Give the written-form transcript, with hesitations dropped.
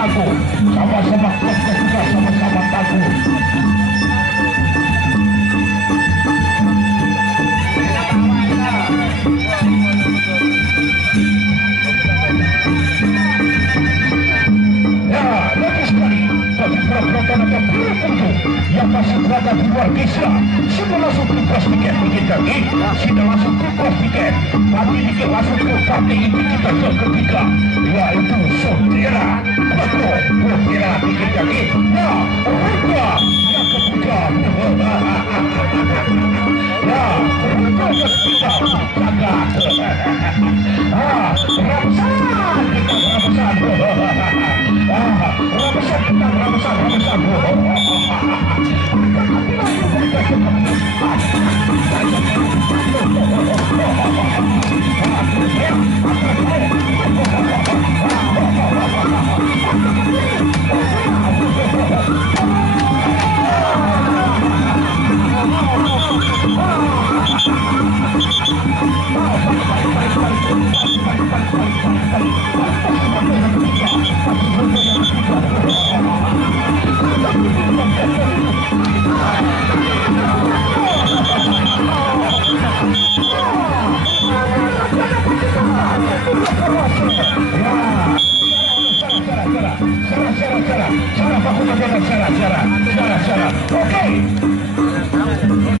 Tagu, sama-sama kokoh juga sama-sama Tagu. Ya, bagus sekali bagi para penonton atau para pengunjung yang masih berada di luar desa. Sudah langsung ke pos tiket bikin kaki, sudah langsung ke pos tiket. Tapi kita langsung ke partai itu kita ke ketiga, yaitu Saudara Bako Saudara bikin kaki. Nah, Ruka yang ketiga. Ya, Ruka ketiga jaga. Ramsan kita Ramsan. Sarah